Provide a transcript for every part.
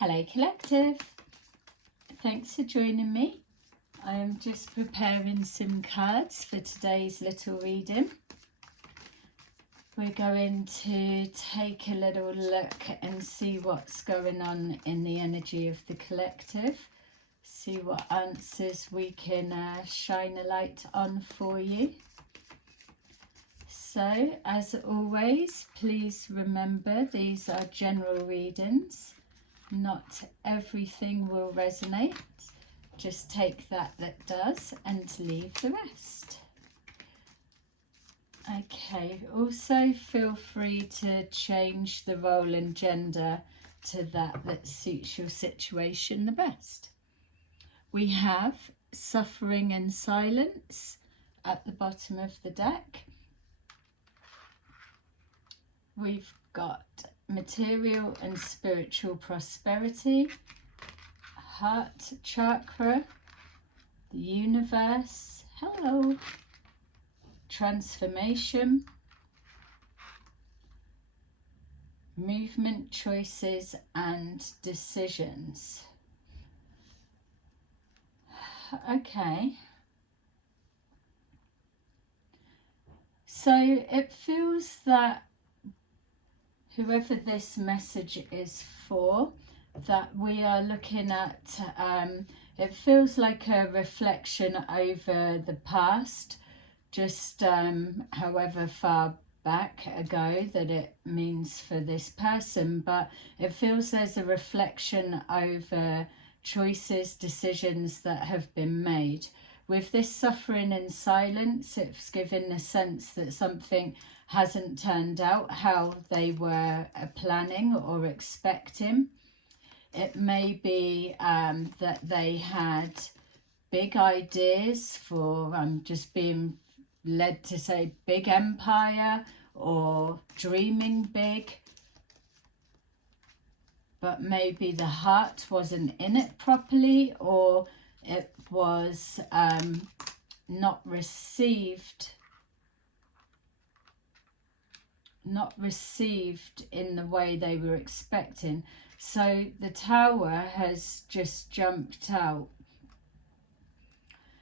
Hello Collective, thanks for joining me. I am just preparing some cards for today's little reading. We're going to take a little look and see what's going on in the energy of the collective, see what answers we can shine a light on for you. So as always, please remember these are general readings. Not everything will resonate. Just take that does and leave the rest. Okay, also feel free to change the role and gender to that suits your situation the best. We have Suffering and Silence at the bottom of the deck. We've got Material and Spiritual Prosperity, Heart Chakra, the Universe, hello, Transformation, Movement, Choices and Decisions. Okay. So it feels that whoever this message is for, that we are looking at, it feels like a reflection over the past, just however far back ago that it means for this person, but it feels there's a reflection over choices, decisions that have been made. With this Suffering in Silence, it's given the sense that something hasn't turned out how they were planning or expecting. It may be that they had big ideas for just being led to say big empire or dreaming big, but maybe the heart wasn't in it properly, or it was not received in the way they were expecting. So the Tower has just jumped out.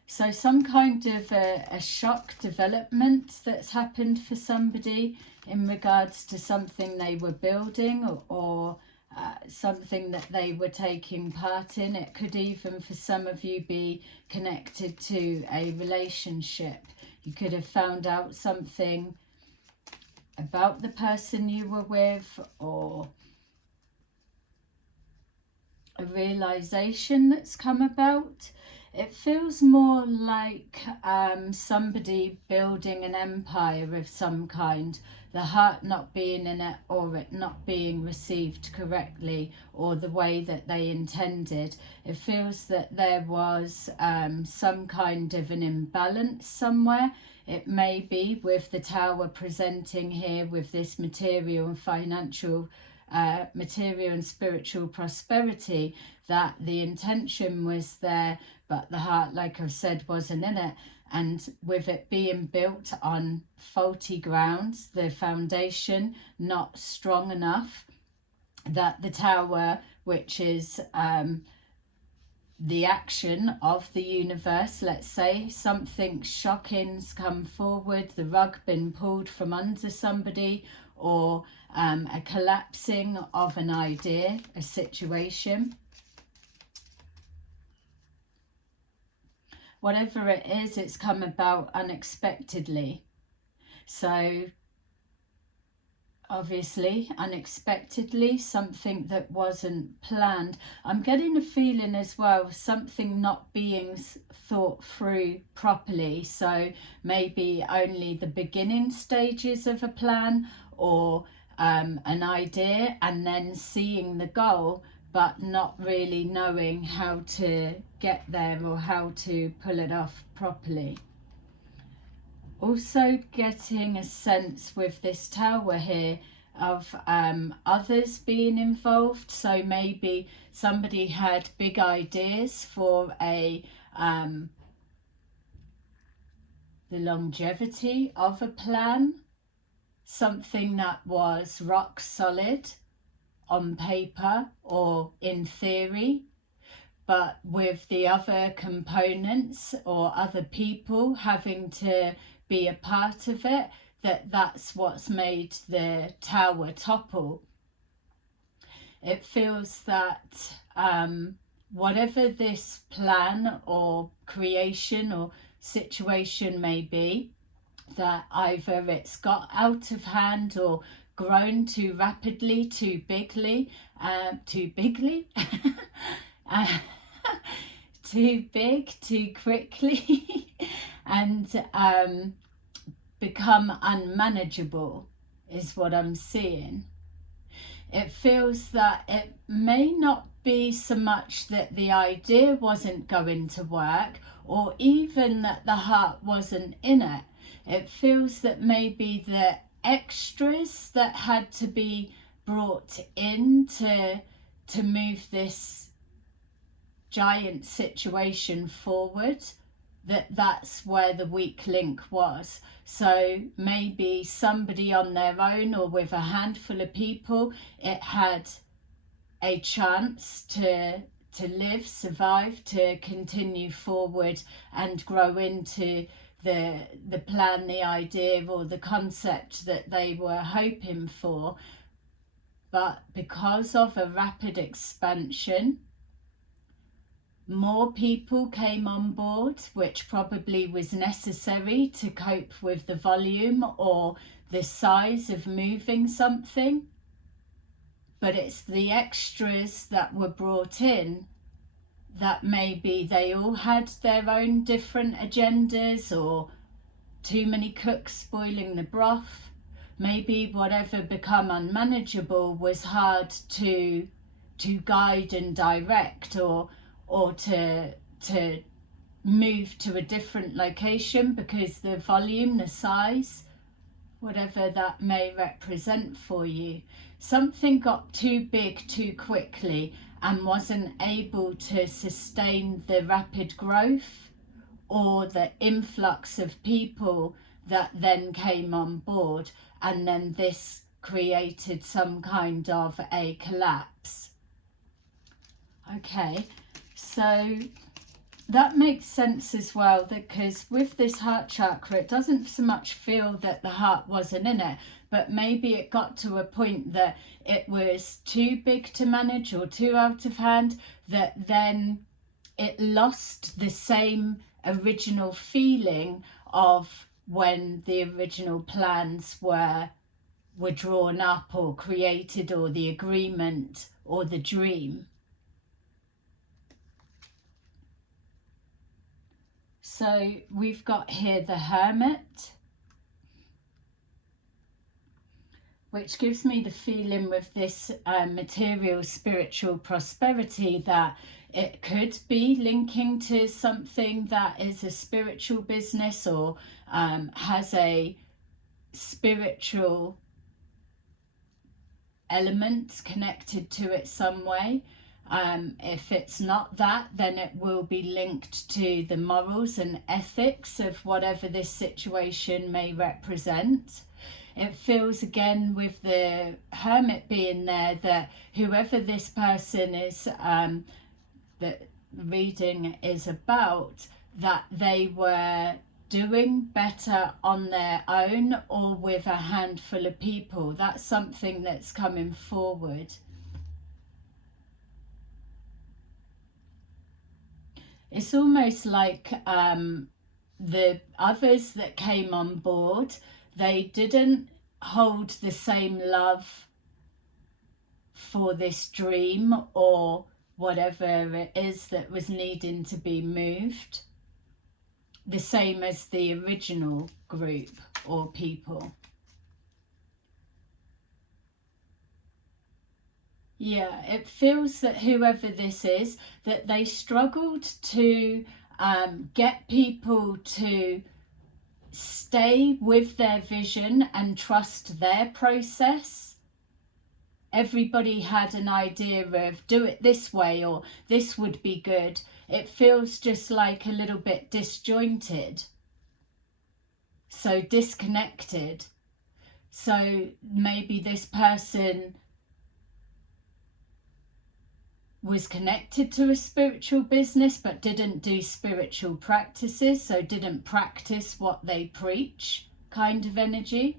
So some kind of a shock development that's happened for somebody in regards to something they were building, or something that they were taking part in. It could even for some of you be connected to a relationship. You could have found out something about the person you were with, or a realization that's come about. It feels more like somebody building an empire of some kind, the heart not being in it, or it not being received correctly or the way that they intended. It feels that there was some kind of an imbalance somewhere. It may be with the Tower presenting here with this material and financial, material and spiritual prosperity, that the intention was there, but the heart, like I've said, wasn't in it. And with it being built on faulty grounds, the foundation not strong enough, that the Tower, which is the action of the universe, let's say something shocking's come forward, the rug been pulled from under somebody, or a collapsing of an idea, a situation. Whatever it is, it's come about unexpectedly. So obviously, unexpectedly, something that wasn't planned. I'm getting a feeling as well, something not being thought through properly. So maybe only the beginning stages of a plan, or an idea, and then seeing the goal, but not really knowing how to get there or how to pull it off properly. Also getting a sense with this Tower here of others being involved. So maybe somebody had big ideas for the longevity of a plan, something that was rock solid on paper or in theory, but with the other components or other people having to be a part of it, that's what's made the tower topple. It feels that whatever this plan or creation or situation may be, that either it's got out of hand or grown too rapidly, too bigly, too big, too quickly, and become unmanageable is what I'm seeing. It feels that it may not be so much that the idea wasn't going to work, or even that the heart wasn't in it. It feels that maybe the extras that had to be brought in to move this giant situation forward, that's where the weak link was. So maybe somebody on their own or with a handful of people, it had a chance to live, survive, to continue forward and grow into the plan, the idea or the concept that they were hoping for. But because of a rapid expansion, more people came on board, which probably was necessary to cope with the volume or the size of moving something. But it's the extras that were brought in that maybe they all had their own different agendas, or too many cooks spoiling the broth. Maybe whatever become unmanageable was hard to guide and direct, or to move to a different location because the volume, the size, whatever that may represent for you. Something got too big too quickly and wasn't able to sustain the rapid growth or the influx of people that then came on board, and then this created some kind of a collapse. Okay, so that makes sense as well, because with this heart chakra, it doesn't so much feel that the heart wasn't in it, but maybe it got to a point that it was too big to manage or too out of hand, that then it lost the same original feeling of when the original plans were drawn up or created, or the agreement or the dream. So we've got here the Hermit, which gives me the feeling with this material spiritual prosperity that it could be linking to something that is a spiritual business, or has a spiritual element connected to it some way. If it's not that, then it will be linked to the morals and ethics of whatever this situation may represent. It feels again with the Hermit being there that whoever this person is that the reading is about, that they were doing better on their own or with a handful of people. That's something that's coming forward. It's almost like the others that came on board, they didn't hold the same love for this dream or whatever it is that was needing to be moved, the same as the original group or people. Yeah, it feels that whoever this is, that they struggled to get people to stay with their vision and trust their process. Everybody had an idea of do it this way or this would be good. It feels just like a little bit disjointed, so disconnected. So maybe this person was connected to a spiritual business but didn't do spiritual practices, so didn't practice what they preach kind of energy.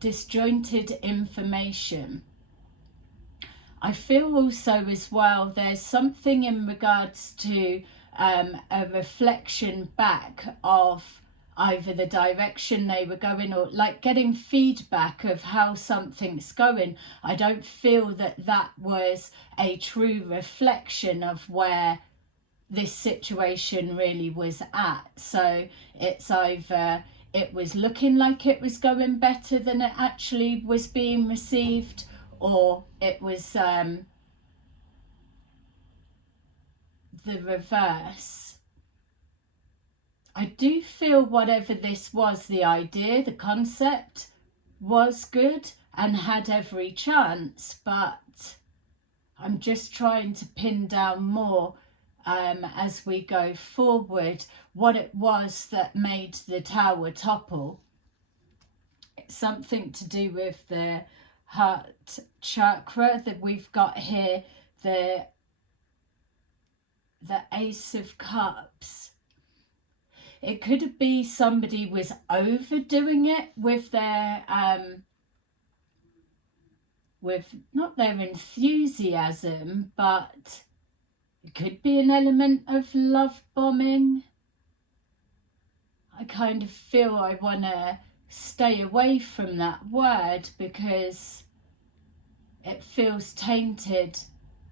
Disjointed information. I feel also as well there's something in regards to a reflection back of either the direction they were going or like getting feedback of how something's going. I don't feel that that was a true reflection of where this situation really was at. So it's either it was looking like it was going better than it actually was being received, or it was the reverse. I do feel whatever this was, the idea, the concept was good and had every chance, but I'm just trying to pin down more as we go forward what it was that made the tower topple. It's something to do with the heart chakra that we've got here, the Ace of Cups. It could be somebody was overdoing it with their with not their enthusiasm, but it could be an element of love bombing. I kind of feel I want to stay away from that word because it feels tainted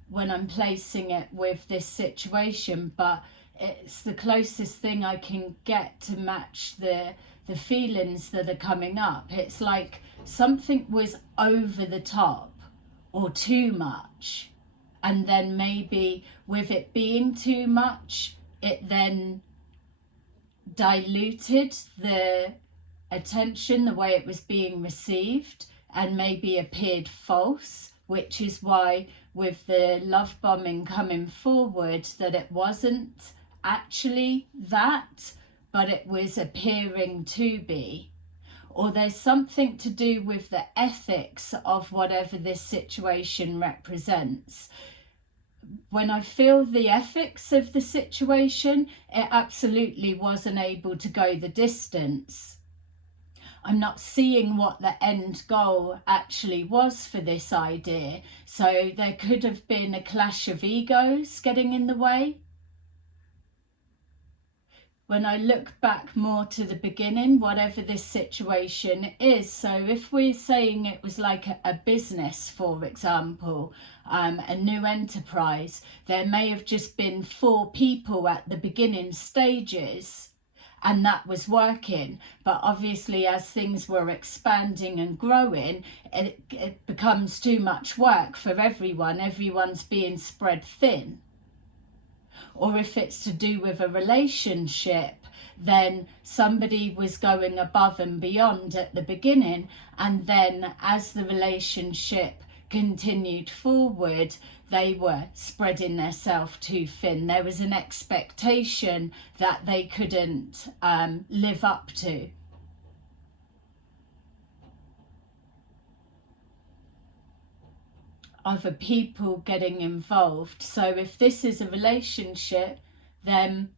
when I'm placing it with this situation, but it's the closest thing I can get to match the feelings that are coming up. It's like something was over the top or too much, and then maybe with it being too much, it then diluted the attention, the way it was being received, and maybe appeared false, which is why with the love bombing coming forward, that it wasn't actually that, but it was appearing to be. Or there's something to do with the ethics of whatever this situation represents. When I feel the ethics of the situation, it absolutely wasn't able to go the distance. I'm not seeing what the end goal actually was for this idea. So there could have been a clash of egos getting in the way. When I look back more to the beginning, whatever this situation is, so if we're saying it was like a business, for example, a new enterprise, there may have just been 4 people at the beginning stages and that was working. But obviously as things were expanding and growing, it becomes too much work for everyone. Everyone's being spread thin. Or if it's to do with a relationship, then somebody was going above and beyond at the beginning, and then as the relationship continued forward, they were spreading themselves too thin. There was an expectation that they couldn't live up to. Other people getting involved. So if this is a relationship, then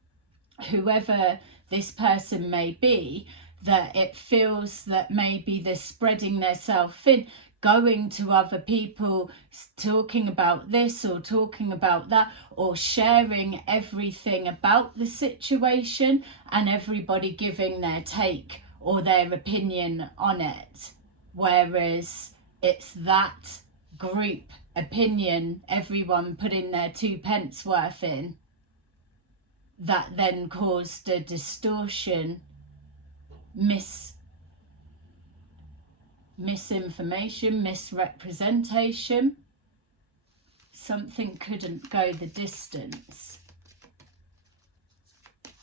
whoever this person may be, that it feels that maybe they're spreading themselves thin, going to other people, talking about this or talking about that, or sharing everything about the situation and everybody giving their take or their opinion on it. Whereas it's that group opinion, everyone putting their 2 pence worth in, that then caused a distortion, misinformation, misrepresentation. Something couldn't go the distance.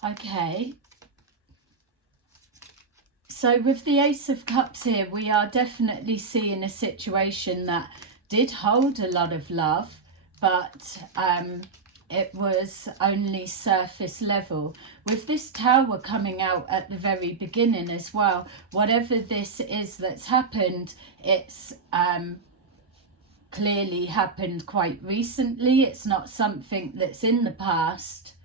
Okay. So with the Ace of Cups here, we are definitely seeing a situation that did hold a lot of love, but it was only surface level. With this Tower coming out at the very beginning as well, whatever this is that's happened, it's clearly happened quite recently. It's not something that's in the past.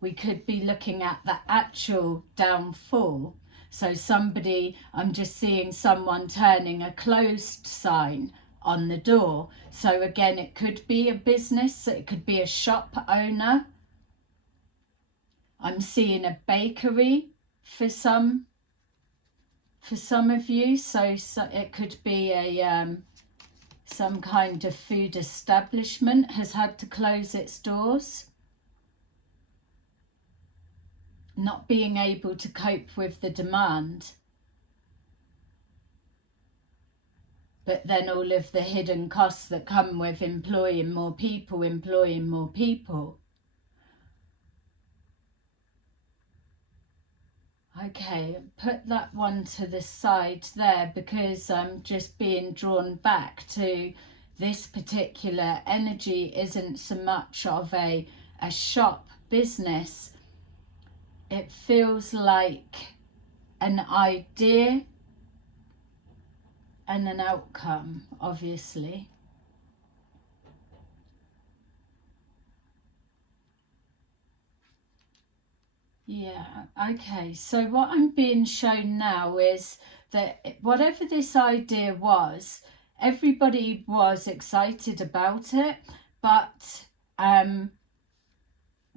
We could be looking at the actual downfall. So somebody, I'm just seeing someone turning a closed sign on the door. So again, it could be a business, it could be a shop owner. I'm seeing a bakery for some of you. So it could be a some kind of food establishment has had to close its doors. Not being able to cope with the demand. But then all of the hidden costs that come with employing more people. Okay, put that one to the side there because I'm just being drawn back to this particular energy isn't so much of a shop business. It feels like an idea and an outcome, obviously. Yeah, okay. So what I'm being shown now is that whatever this idea was, everybody was excited about it, but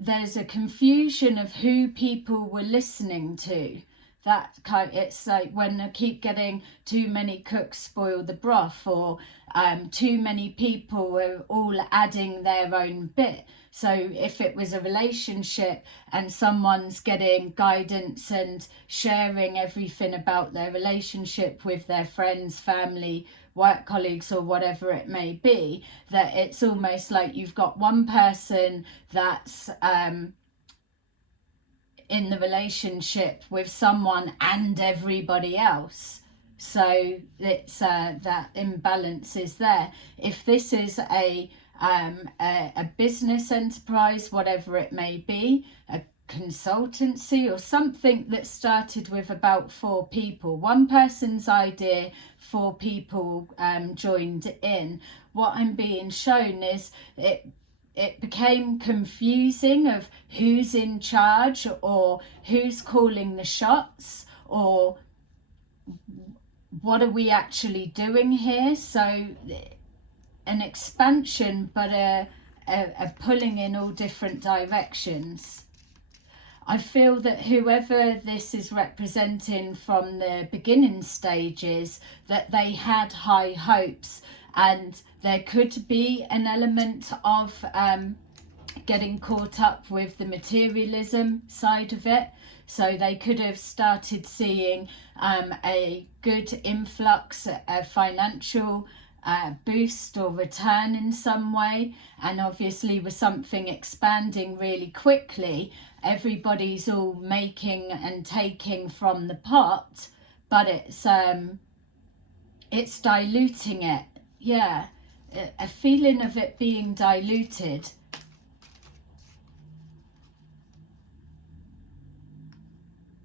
there's a confusion of who people were listening to. It's like when I keep getting too many cooks spoil the broth, or too many people were all adding their own bit. So if it was a relationship and someone's getting guidance and sharing everything about their relationship with their friends, family, work colleagues, or whatever it may be, that it's almost like you've got one person that's in the relationship with someone and everybody else. So it's that imbalance is there. If this is a business enterprise, whatever it may be, a consultancy or something that started with about 4 people, one person's idea, 4 people joined in. What I'm being shown is it became confusing of who's in charge or who's calling the shots or what are we actually doing here. So an expansion, but a pulling in all different directions. I feel that whoever this is representing from the beginning stages, that they had high hopes, and there could be an element of getting caught up with the materialism side of it. So they could have started seeing a good influx, a financial boost or return in some way, and obviously with something expanding really quickly, everybody's all making and taking from the pot, but it's diluting it. Yeah, a feeling of it being diluted.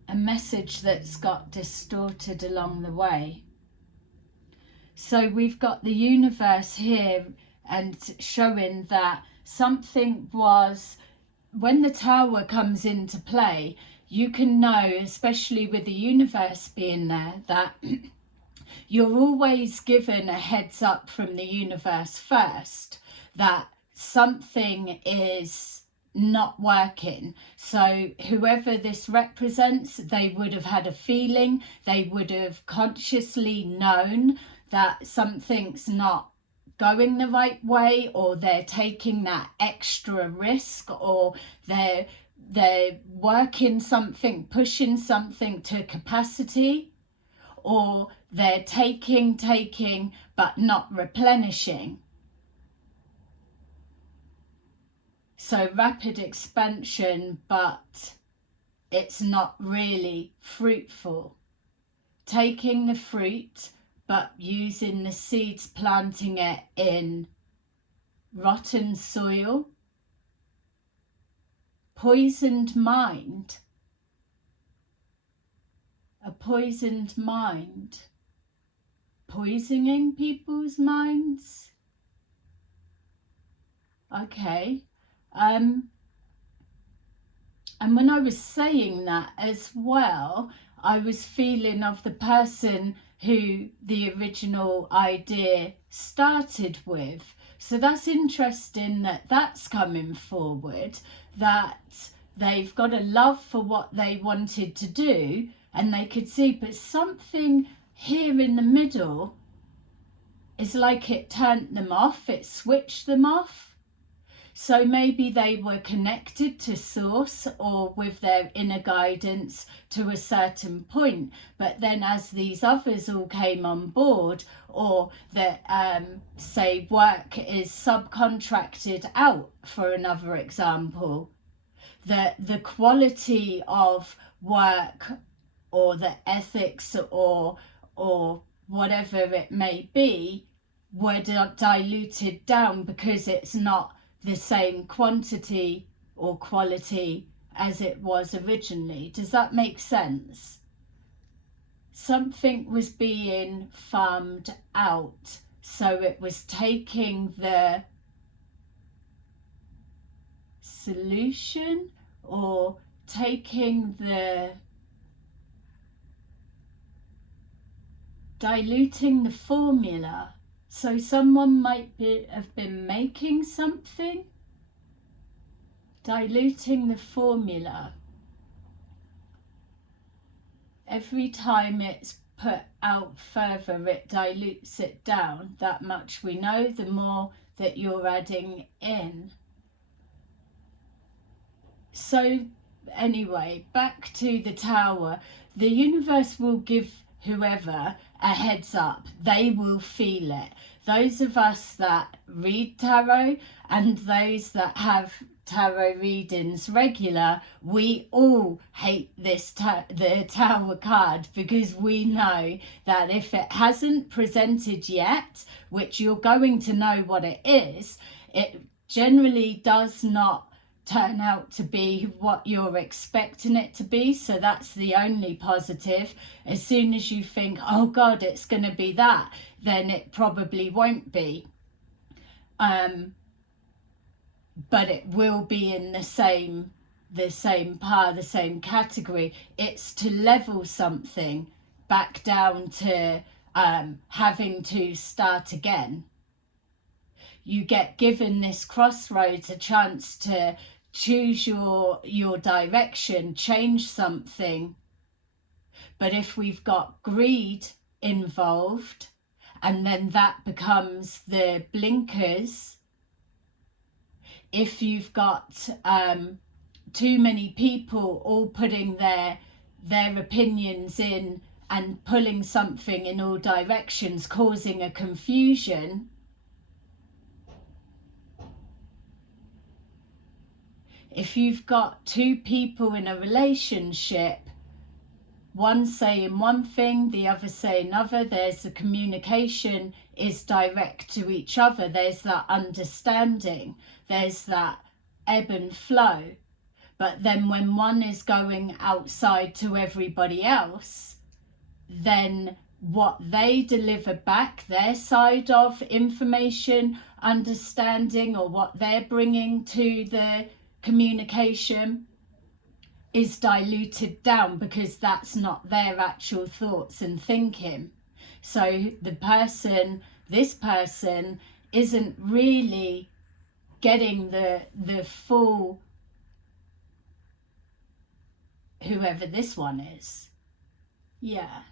A message that's got distorted along the way. So we've got the universe here and showing that something was, when the tower comes into play, you can know, especially with the universe being there, that you're always given a heads up from the universe first that something is not working. So whoever this represents, they would have had a feeling, they would have consciously known that something's not going the right way, or they're taking that extra risk, or they're working something, pushing something to capacity, or they're taking but not replenishing. So rapid expansion, but it's not really fruitful. Taking the fruit, but using the seeds, planting it in rotten soil. Poisoned mind. A poisoned mind. poisoning people's minds. Okay. And when I was saying that as well, I was feeling of the person who the original idea started with. So that's interesting that that's coming forward, that they've got a love for what they wanted to do and they could see, but something here in the middle is like it turned them off, it switched them off. So maybe they were connected to source or with their inner guidance to a certain point, but then as these others all came on board, or that say work is subcontracted out, for another example, that the quality of work or the ethics or whatever it may be were diluted down because it's not the same quantity or quality as it was originally. Does that make sense? Something was being farmed out, so it was taking the solution or taking the diluting the formula. So someone might have been making something, diluting the formula. Every time it's put out further, it dilutes it down. That much we know, the more that you're adding in. So anyway, back to the Tower. The universe will give whoever a heads up. They will feel it. Those of us that read tarot and those that have tarot readings regular, we all hate this the Tower card, because we know that if it hasn't presented yet, which you're going to know what it is, it generally does not turn out to be what you're expecting it to be. So that's the only positive. As soon as you think, oh God, it's going to be that, then it probably won't be. But it will be in the same part, the same category. It's to level something back down to having to start again. You get given this crossroads, a chance to choose your direction, change something. But if we've got greed involved, and then that becomes the blinkers, if you've got too many people all putting their opinions in and pulling something in all directions, causing a confusion, if you've got two people in a relationship, one saying one thing, the other saying another, there's the communication is direct to each other. There's that understanding. There's that ebb and flow. But then when one is going outside to everybody else, then what they deliver back, their side of information, understanding, or what they're bringing to the communication, is diluted down, because that's not their actual thoughts and thinking. So this person isn't really getting the full, whoever this one is. Yeah.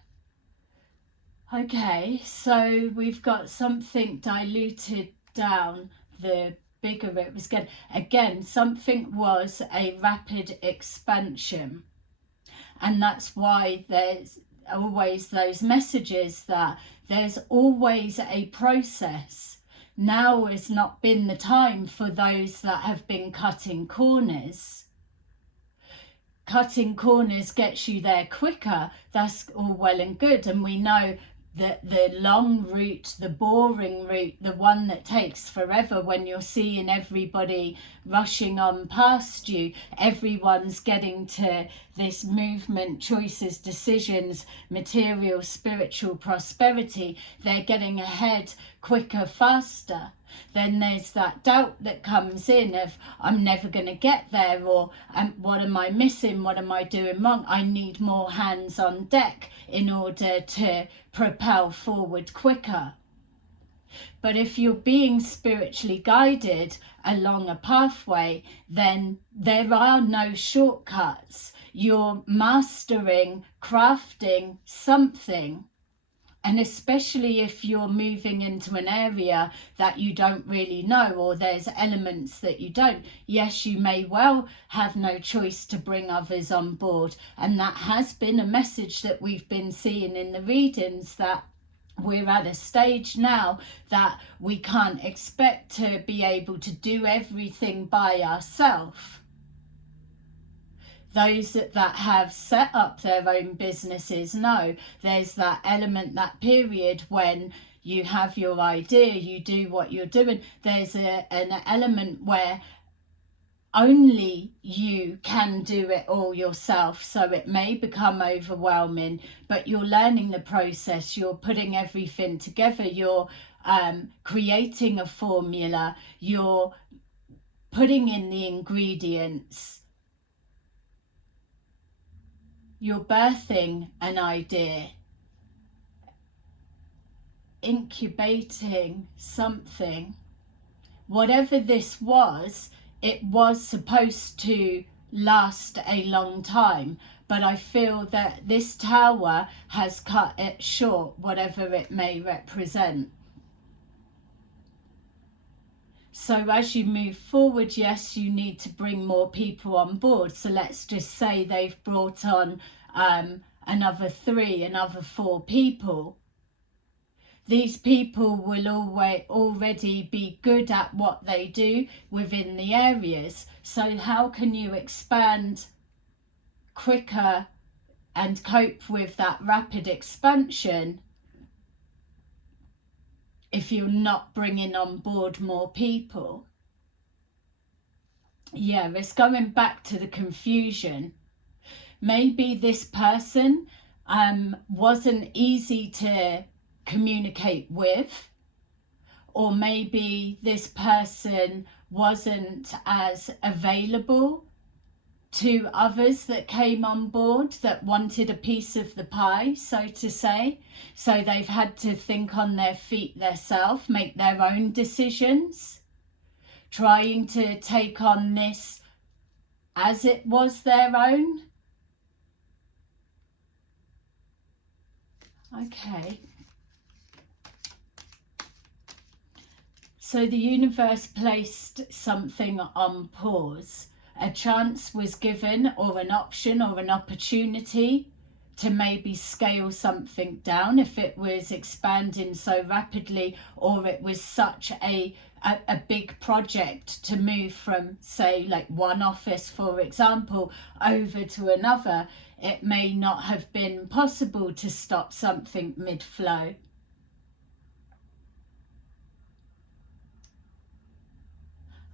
Okay, so we've got something diluted down, the bigger it was getting. Again, something was a rapid expansion, and that's why there's always those messages that there's always a process. Now has not been the time for those that have been cutting corners. Cutting corners gets you there quicker. That's all well and good, and we know the long route, the boring route, the one that takes forever, when you're seeing everybody rushing on past you, everyone's getting to this movement, choices, decisions, material, spiritual prosperity. They're getting ahead quicker, faster. Then there's that doubt that comes in of, I'm never going to get there, or what am I missing? What am I doing wrong? I need more hands on deck in order to propel forward quicker. But if you're being spiritually guided along a pathway, then there are no shortcuts. You're mastering, crafting something. And especially if you're moving into an area that you don't really know, or there's elements that you don't, yes, you may well have no choice to bring others on board. And that has been a message that we've been seeing in the readings, that we're at a stage now that we can't expect to be able to do everything by ourselves. Those that have set up their own businesses know there's that element, that period when you have your idea, you do what you're doing. There's an element where only you can do it all yourself, so it may become overwhelming, but you're learning the process, you're putting everything together, you're creating a formula, you're putting in the ingredients, you're birthing an idea, incubating something. Whatever this was, it was supposed to last a long time, but I feel that this tower has cut it short, whatever it may represent. So as you move forward, yes, you need to bring more people on board. So let's just say they've brought on another 3, another 4 people. These people will already be good at what they do within the areas. So how can you expand quicker and cope with that rapid expansion if you're not bringing on board more people? Yeah, it's going back to the confusion. Maybe this person wasn't easy to communicate with, or maybe this person wasn't as available to others that came on board that wanted a piece of the pie, so to say. So they've had to think on their feet themselves, make their own decisions, trying to take on this as it was their own. Okay. So the universe placed something on pause. A chance was given, or an option, or an opportunity to maybe scale something down if it was expanding so rapidly, or it was such a big project to move from, say, like one office, for example, over to another. It may not have been possible to stop something mid-flow.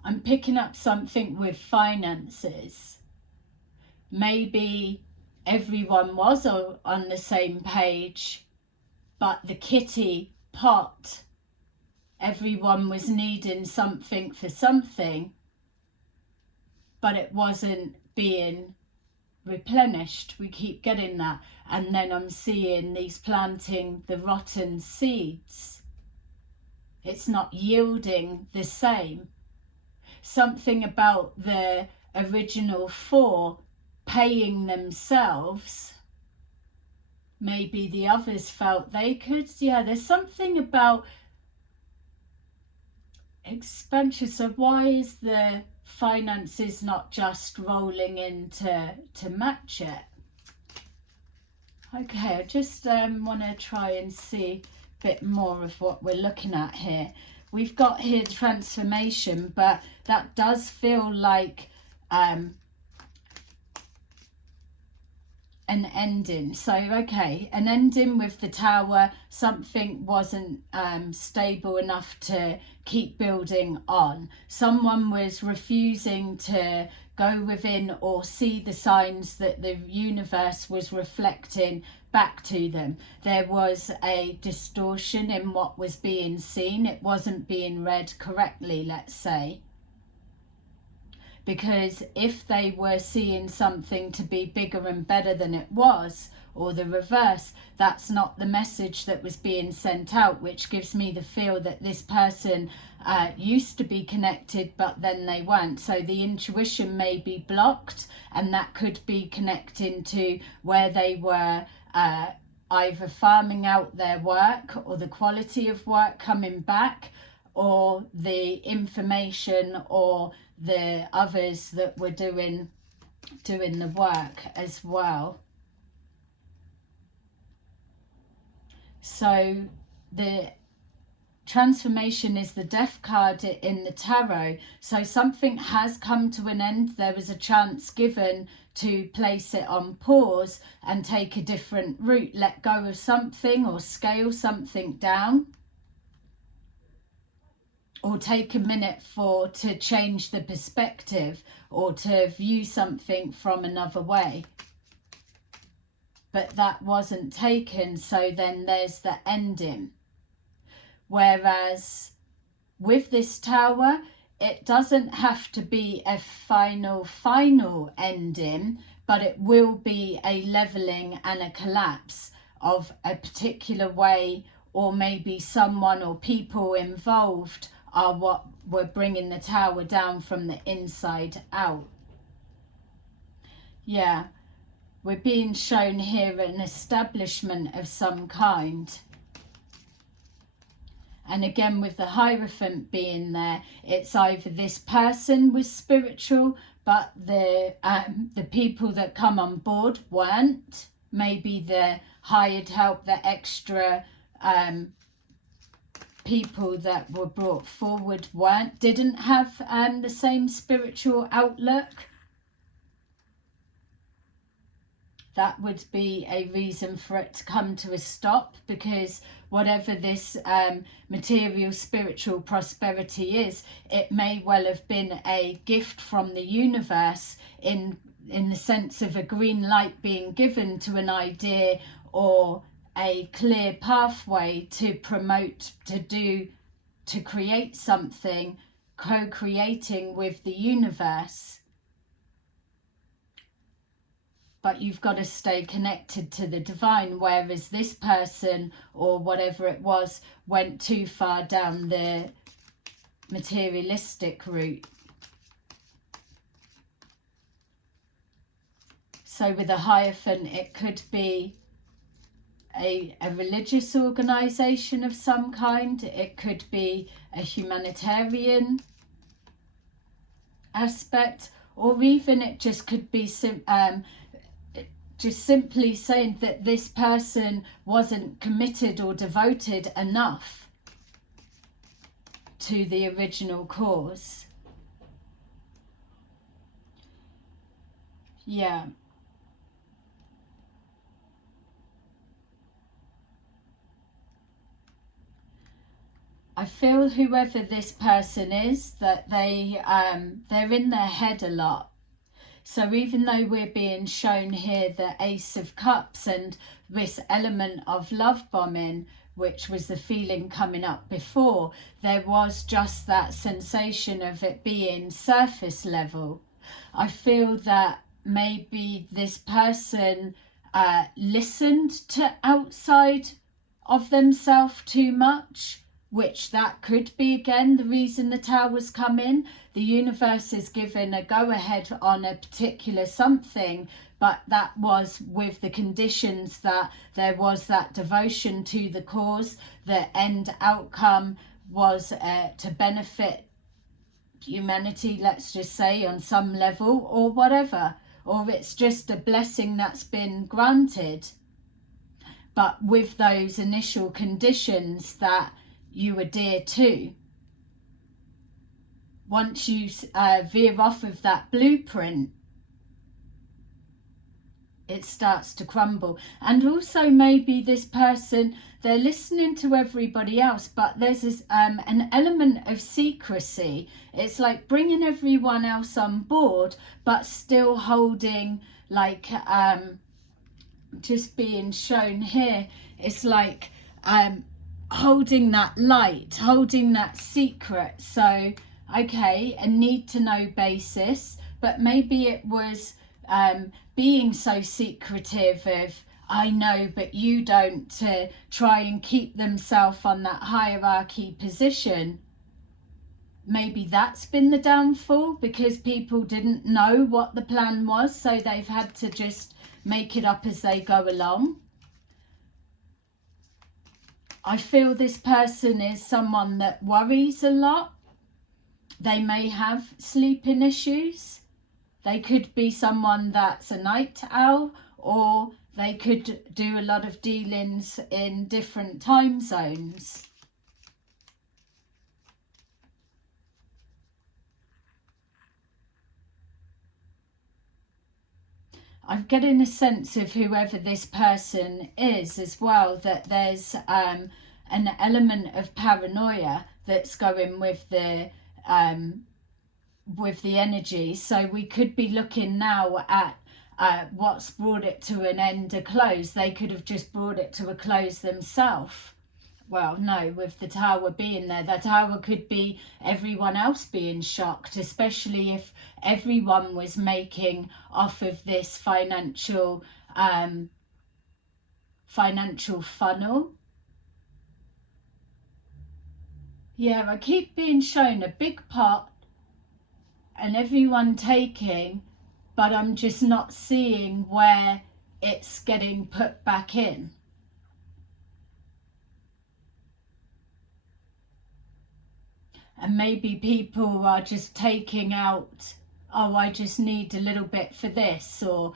I'm picking up something with finances. Maybe everyone was on the same page, but the kitty pot, everyone was needing something for something, but it wasn't being replenished. We keep getting that. And then I'm seeing these planting the rotten seeds. It's not yielding the same. Something about the original 4 paying themselves. Maybe the others felt they could. Yeah, there's something about expenditure. So why is the finances not just rolling in to match it? Okay, I just want to try and see a bit more of what we're looking at here. We've got here transformation, but that does feel like an ending. So, okay, an ending with the tower. Something wasn't stable enough to keep building on. Someone was refusing to go within or see the signs that the universe was reflecting back to them. There was a distortion in what was being seen. It wasn't being read correctly, let's say. Because if they were seeing something to be bigger and better than it was, or the reverse, that's not the message that was being sent out, which gives me the feel that this person used to be connected, but then they weren't. So the intuition may be blocked, and that could be connecting to where they were either farming out their work, or the quality of work coming back, or the information, or the others that were doing the work as well. So the transformation is the Death card in the tarot. So something has come to an end. There was a chance given to place it on pause and take a different route, let go of something, or scale something down, or take a minute to change the perspective, or to view something from another way. But that wasn't taken, so then there's the ending. Whereas with this Tower, it doesn't have to be a final ending, but it will be a leveling and a collapse of a particular way, or maybe someone or people involved are what were bringing the Tower down from the inside out. Yeah, we're being shown here an establishment of some kind. And again, with the Hierophant being there, it's either this person was spiritual, but the people that come on board weren't. Maybe the hired help, the extra people that were brought forward didn't have the same spiritual outlook. That would be a reason for it to come to a stop, because whatever this material spiritual prosperity is, it may well have been a gift from the universe in the sense of a green light being given to an idea, or a clear pathway to promote, to create something, co-creating with the universe. But you've got to stay connected to the divine, whereas this person, or whatever it was, went too far down the materialistic route. So with a Hierophant, it could be a religious organisation of some kind. It could be a humanitarian aspect, or even it just could be just simply saying that this person wasn't committed or devoted enough to the original cause. Yeah. I feel whoever this person is, that they're in their head a lot. So even though we're being shown here the Ace of Cups and this element of love bombing, which was the feeling coming up before, there was just that sensation of it being surface level. I feel that maybe this person listened to outside of themselves too much, which that could be again the reason the Towers come in. The universe is given a go-ahead on a particular something, but that was with the conditions that there was that devotion to the cause. The end outcome was to benefit humanity, let's just say, on some level, or whatever, or it's just a blessing that's been granted, but with those initial conditions that you adhere to. Once you veer off of that blueprint, it starts to crumble. And also maybe this person, they're listening to everybody else, but there's this an element of secrecy. It's like bringing everyone else on board, but still holding, like just being shown here, it's like holding that light, holding that secret. So okay, a need to know basis, but maybe it was being so secretive of I know but you don't, to try and keep themselves on that hierarchy position. Maybe that's been the downfall, because people didn't know what the plan was, so they've had to just make it up as they go along. I feel this person is someone that worries a lot. They may have sleeping issues. They could be someone that's a night owl, or they could do a lot of dealings in different time zones. I'm getting a sense of whoever this person is as well, that there's an element of paranoia that's going with the energy. So we could be looking now at what's brought it to an end, a close. They could have just brought it to a close themselves. Well, no, with the tower being there, the tower could be everyone else being shocked, especially if everyone was making off of this financial funnel. Yeah, I keep being shown a big pot and everyone taking, but I'm just not seeing where it's getting put back in. And maybe people are just taking out, oh, I just need a little bit for this, or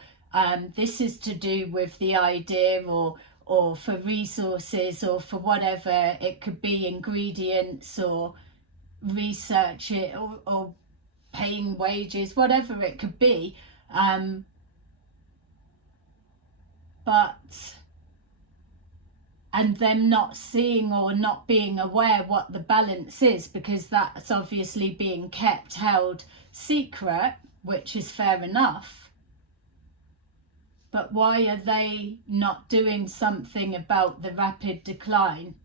this is to do with the idea, or for resources, or for whatever. It could be ingredients, or research it, or paying wages, whatever it could be. And them not seeing or not being aware what the balance is, because that's obviously being kept, held secret, which is fair enough. But why are they not doing something about the rapid decline?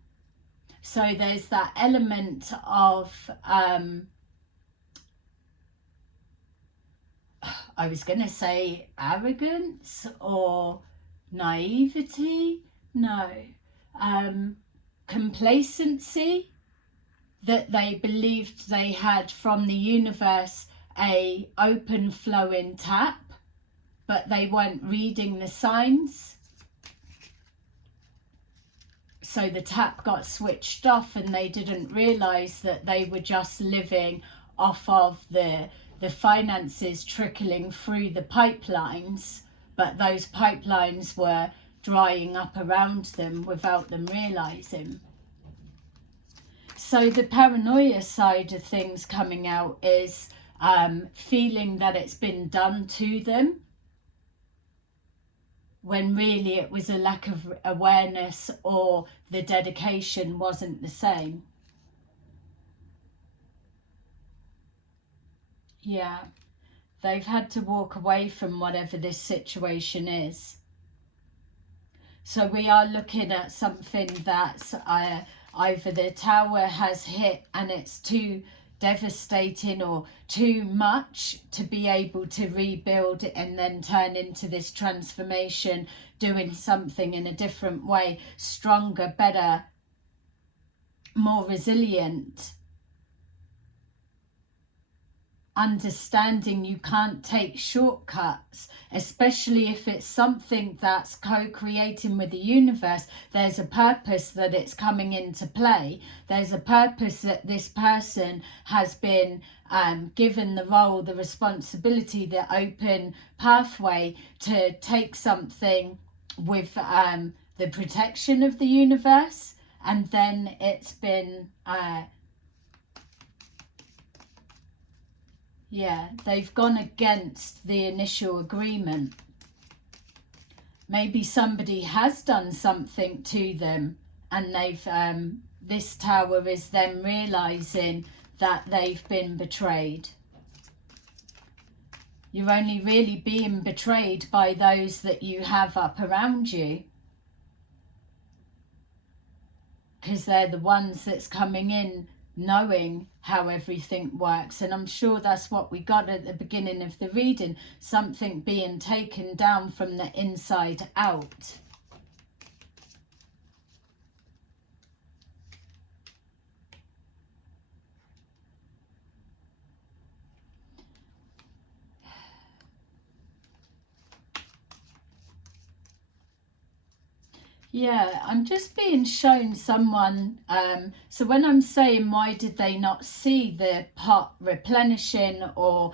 So there's that element of, I was going to say arrogance or naivety. No. Complacency, that they believed they had from the universe a open flowing tap, but they weren't reading the signs, so the tap got switched off and they didn't realize that they were just living off of the finances trickling through the pipelines, but those pipelines were drying up around them without them realizing. So the paranoia side of things coming out is feeling that it's been done to them, when really it was a lack of awareness, or the dedication wasn't the same. Yeah, they've had to walk away from whatever this situation is. So we are looking at something that's either the tower has hit and it's too devastating or too much to be able to rebuild and then turn into this transformation, doing something in a different way, stronger, better, more resilient. Understanding you can't take shortcuts, especially if it's something that's co-creating with the universe. There's a purpose that it's coming into play. There's a purpose that this person has been given the role, the responsibility, the open pathway to take something with the protection of the universe, and then it's been yeah, they've gone against the initial agreement. maybe somebody has done something to them, and they've this Tower is them realizing that they've been betrayed. You're only really being betrayed by those that you have up around you, because they're the ones that's coming in knowing how everything works. And I'm sure that's what we got at the beginning of the reading, something being taken down from the inside out. Yeah, I'm just being shown someone, so when I'm saying why did they not see the pot replenishing, or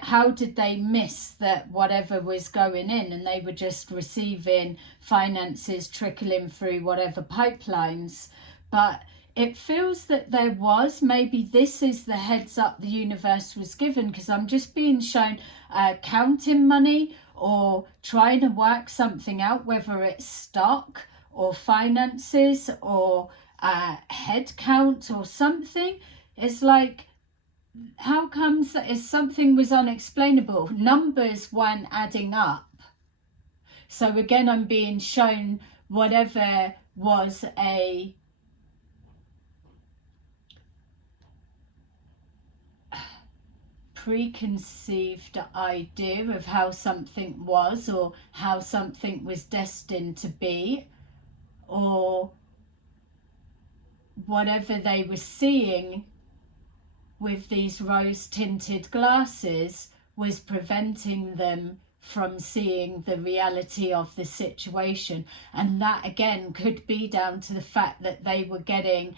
how did they miss that whatever was going in and they were just receiving finances trickling through whatever pipelines. But it feels that there was, maybe this is the heads up the universe was given, because I'm just being shown counting money or trying to work something out, whether it's stock or finances or head count or something. It's like, how comes that if something was unexplainable, numbers weren't adding up? So again, I'm being shown whatever was a preconceived idea of how something was, or how something was destined to be, or whatever they were seeing with these rose tinted glasses was preventing them from seeing the reality of the situation. And that again could be down to the fact that they were getting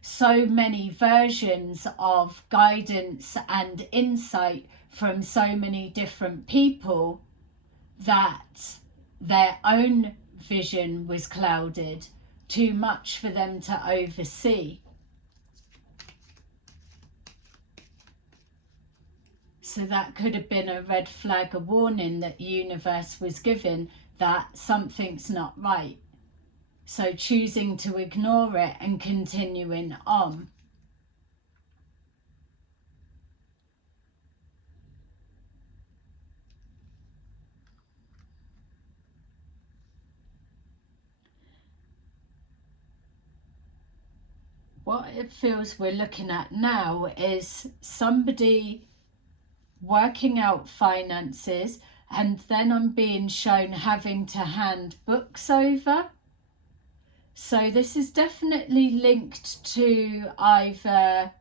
so many versions of guidance and insight from so many different people that their own vision was clouded, too much for them to oversee. So that could have been a red flag, a warning that the universe was given that something's not right. So choosing to ignore it and continuing on. What it feels we're looking at now is somebody working out finances, and then I'm being shown having to hand books over. So this is definitely linked to either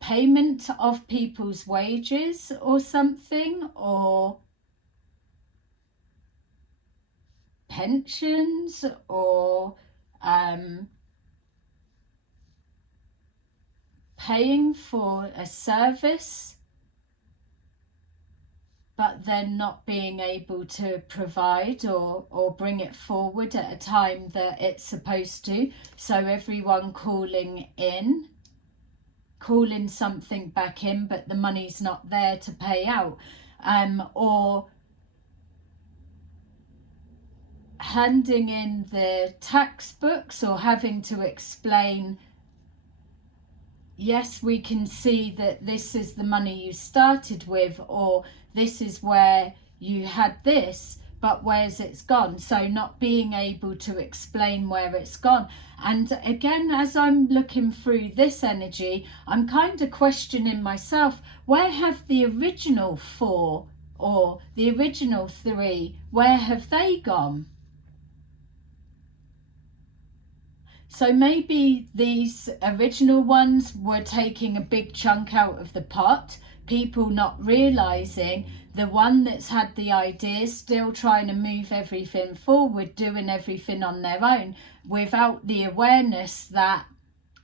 payment of people's wages or something, or pensions, or paying for a service but then not being able to provide or bring it forward at a time that it's supposed to. So everyone calling something back in, but the money's not there to pay out. Or handing in the tax books, or having to explain, yes, we can see that this is the money you started with, or this is where you had this, but where's it's gone? So not being able to explain where it's gone. And again, as I'm looking through this energy, I'm kind of questioning myself, where have the original 4 or the original 3, where have they gone? So maybe these original ones were taking a big chunk out of the pot, people not realizing the one that's had the idea still trying to move everything forward, doing everything on their own, without the awareness that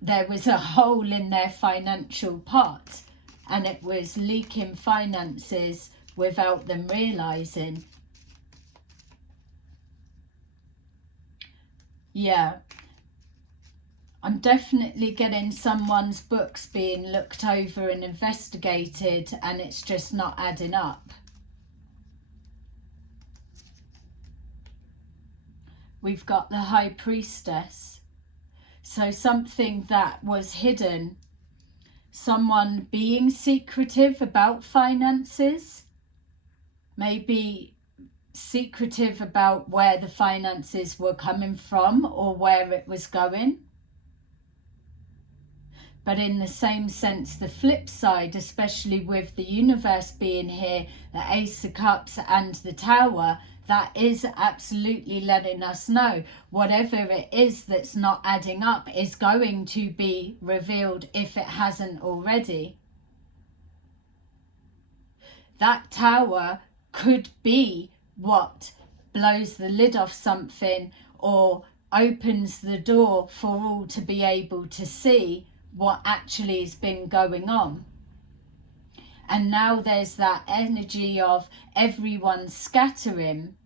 there was a hole in their financial pot and it was leaking finances without them realizing. Yeah. I'm definitely getting someone's books being looked over and investigated, and it's just not adding up. we've got the High Priestess. So something that was hidden, someone being secretive about finances, maybe secretive about where the finances were coming from or where it was going. But in the same sense, the flip side, especially with the universe being here, the Ace of Cups and the Tower, that is absolutely letting us know whatever it is that's not adding up is going to be revealed if it hasn't already. That Tower could be what blows the lid off something or opens the door for all to be able to see what actually has been going on. And now there's that energy of everyone scattering,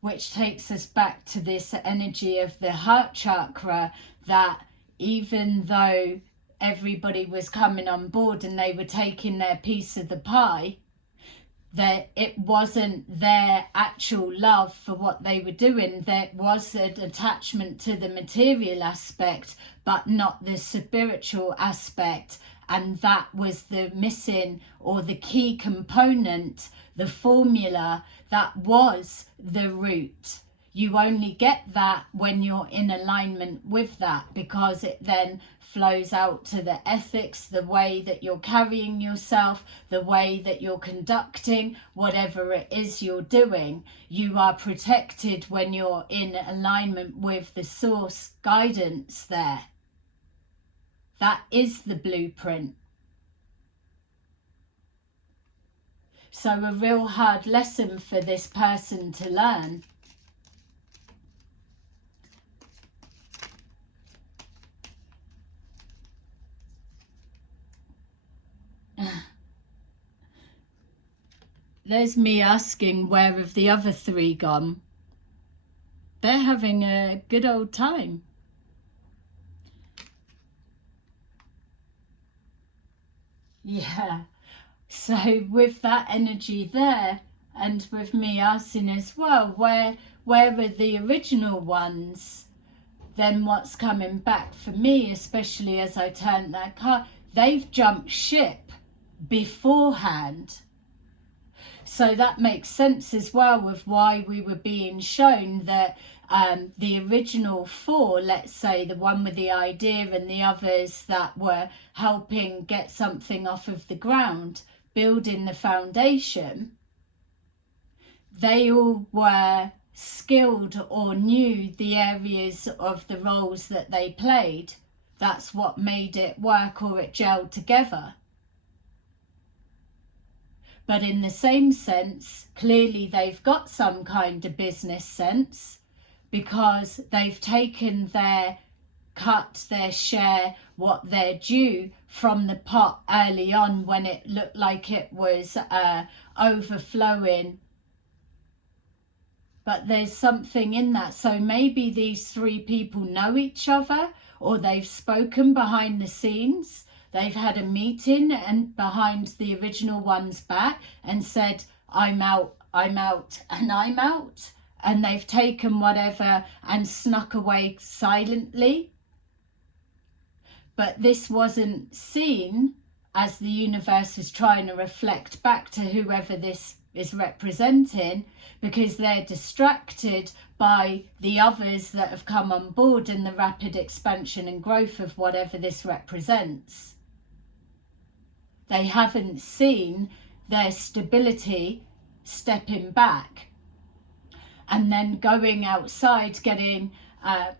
which takes us back to this energy of the heart chakra, that even though everybody was coming on board and they were taking their piece of the pie, that it wasn't their actual love for what they were doing. There was an attachment to the material aspect, but not the spiritual aspect. And that was the missing or the key component, the formula that was the root. You only get that when you're in alignment with that, because it then flows out to the ethics, the way that you're carrying yourself, the way that you're conducting whatever it is you're doing. You are protected when you're in alignment with the source guidance there. That is the blueprint. So a real hard lesson for this person to learn. There's me asking, where have the other three gone? They're having a good old time. Yeah. So with that energy there, and with me asking as well, where are the original ones? Then what's coming back for me, especially as I turn that card, they've jumped ship beforehand. So that makes sense as well with why we were being shown that the original four, let's say the one with the idea and the others that were helping get something off of the ground, building the foundation, they all were skilled or knew the areas of the roles that they played. That's what made it work, or it gelled together. But in the same sense, clearly they've got some kind of business sense, because they've taken their cut, their share, what they're due from the pot early on when it looked like it was overflowing. But there's something in that. So maybe these three people know each other, or they've spoken behind the scenes. They've had a meeting and behind the original one's back and said, I'm out, and I'm out. And they've taken whatever and snuck away silently. But this wasn't seen as the universe was trying to reflect back to whoever this is representing, because they're distracted by the others that have come on board and the rapid expansion and growth of whatever this represents. They haven't seen their stability stepping back and then going outside, getting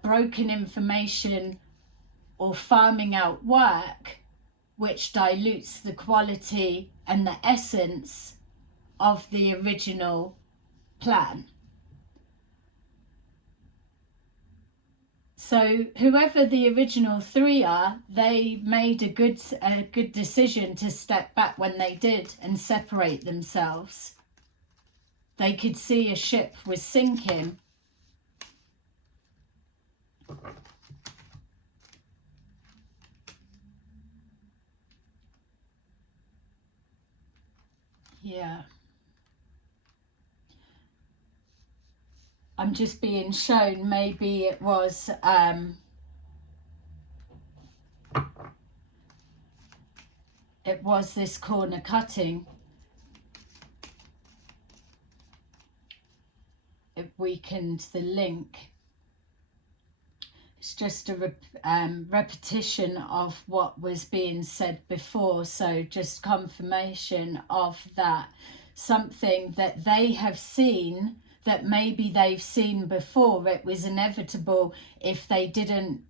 broken information or farming out work, which dilutes the quality and the essence of the original plan. So whoever the original three are, they made a good decision to step back when they did and separate themselves. They could see a ship was sinking. Yeah. I'm just being shown maybe it was this corner cutting. It weakened the link. It's just a repetition of what was being said before, so just confirmation of that. Something that they have seen that maybe they've seen before. It was inevitable if they didn't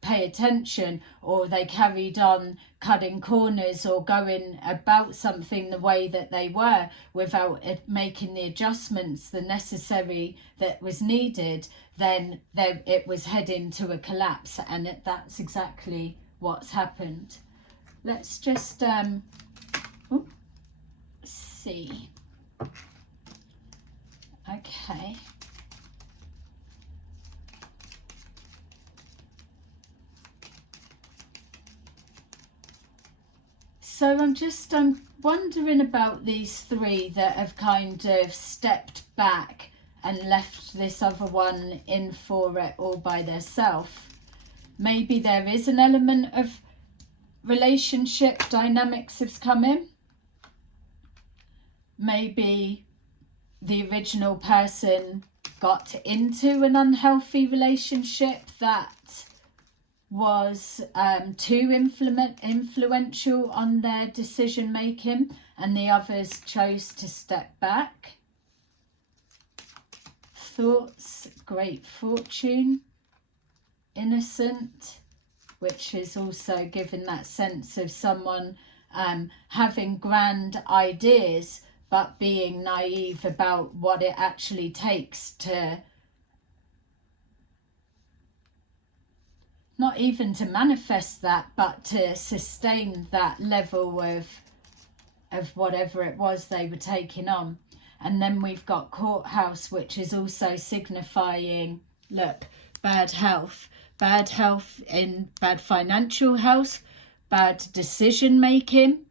pay attention, or they carried on cutting corners or going about something the way that they were without making the adjustments the necessary that was needed, then it was heading to a collapse, and that's exactly what's happened. Let's just see. Okay. So I'm wondering about these three that have kind of stepped back and left this other one in for it all by themselves. Maybe there is an element of relationship dynamics that's come in. Maybe the original person got into an unhealthy relationship that was too influential on their decision making, and the others chose to step back. Thoughts, great fortune, innocent, which is also given that sense of someone having grand ideas but being naive about what it actually takes to, not even to manifest that, but to sustain that level of whatever it was they were taking on. And then we've got courthouse, which is also signifying, look, bad health in bad financial health, bad decision making,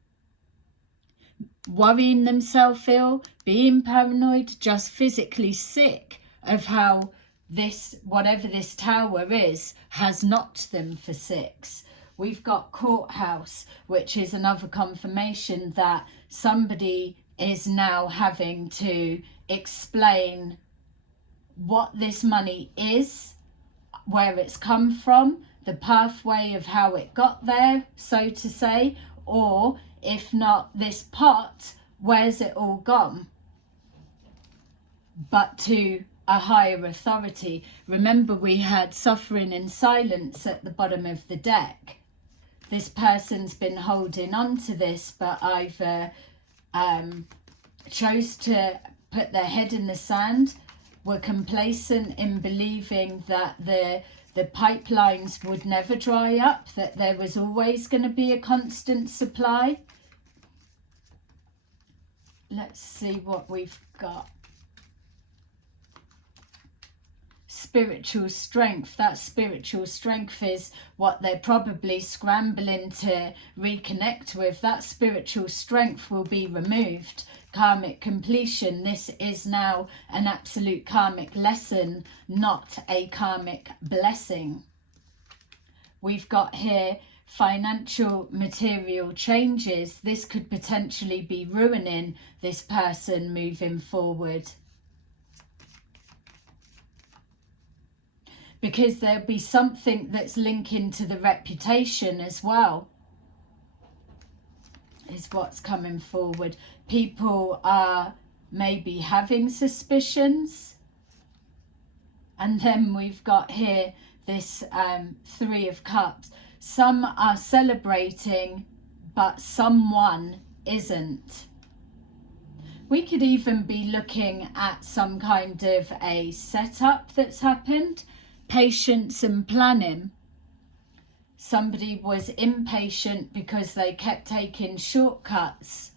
worrying themselves ill, being paranoid, just physically sick of how this, whatever this tower is, has knocked them for 6. We've got courthouse, which is another confirmation that somebody is now having to explain what this money is, where it's come from, the pathway of how it got there, so to say, or if not this pot, where's it all gone? But to a higher authority. Remember, we had suffering in silence at the bottom of the deck. This person's been holding on to this, but either chose to put their head in the sand, were complacent in believing that the pipelines would never dry up, that there was always going to be a constant supply. Let's see what we've got. Spiritual strength. That spiritual strength is what they're probably scrambling to reconnect with. That spiritual strength will be removed. Karmic completion. This is now an absolute karmic lesson, not a karmic blessing. We've got here financial material changes. This could potentially be ruining this person moving forward, because there'll be something that's linking to the reputation as well, is what's coming forward. People are maybe having suspicions. And then we've got here this 3 of Cups. Some are celebrating, but someone isn't. We could even be looking at some kind of a setup that's happened. Patience and planning. Somebody was impatient because they kept taking shortcuts,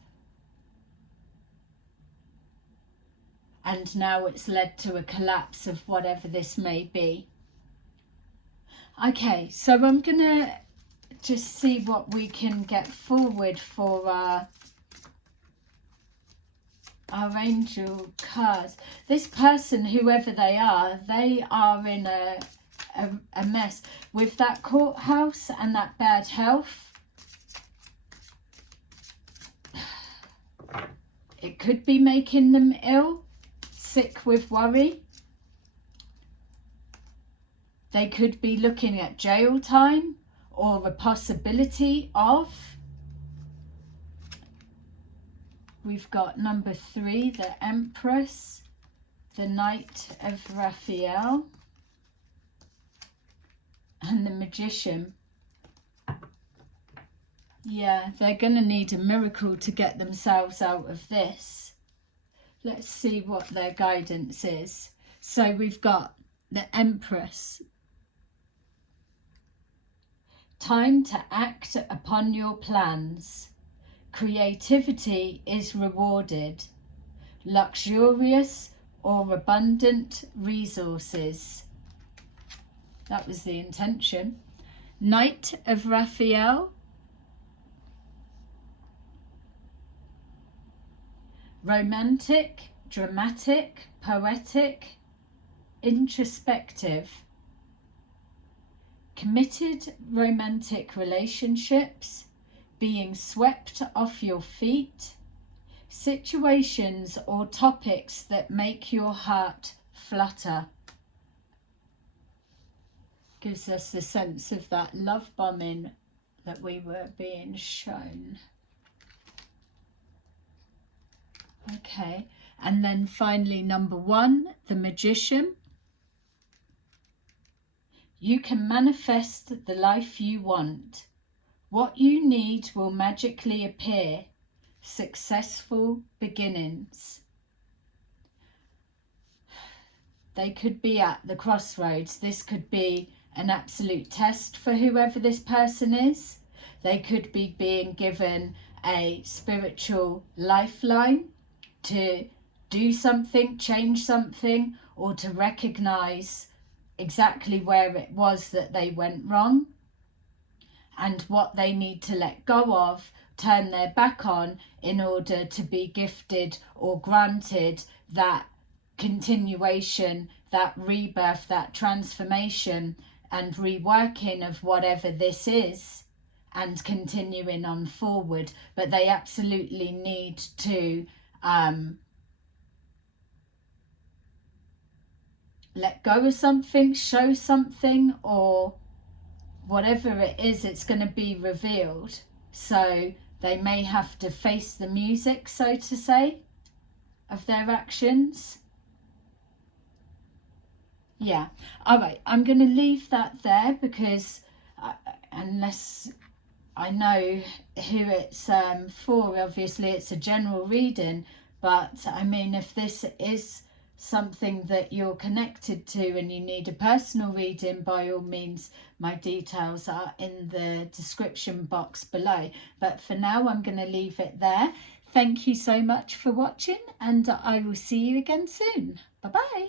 and now it's led to a collapse of whatever this may be. Okay, so I'm gonna just see what we can get forward for our Our angel cards. This person, whoever they are in a mess. With that courthouse and that bad health, it could be making them ill, sick with worry. They could be looking at jail time or a possibility of. We've got number 3, the Empress, the Knight of Raphael, and the Magician. Yeah, they're going to need a miracle to get themselves out of this. Let's see what their guidance is. So we've got the Empress. Time to act upon your plans. Creativity is rewarded. Luxurious or abundant resources. That was the intention. Knight of Raphael. Romantic, dramatic, poetic, introspective. Committed romantic relationships. Being swept off your feet. Situations or topics that make your heart flutter. Gives us the sense of that love bombing that we were being shown. Okay, and then finally number 1, the Magician. You can manifest the life you want. What you need will magically appear. Successful beginnings. They could be at the crossroads. This could be an absolute test for whoever this person is. They could be being given a spiritual lifeline to do something, change something, or to recognize exactly where it was that they went wrong and what they need to let go of, turn their back on in order to be gifted or granted that continuation, that rebirth, that transformation and reworking of whatever this is and continuing on forward. But they absolutely need to let go of something, show something, or whatever it is, it's going to be revealed. So they may have to face the music, so to say, of their actions. Yeah. All right. I'm going to leave that there because unless I know who it's for, obviously it's a general reading. But I mean, if this is something that you're connected to and you need a personal reading, by all means, my details are in the description box below. But for now, I'm going to leave it there. Thank you so much for watching, and I will see you again soon. Bye bye.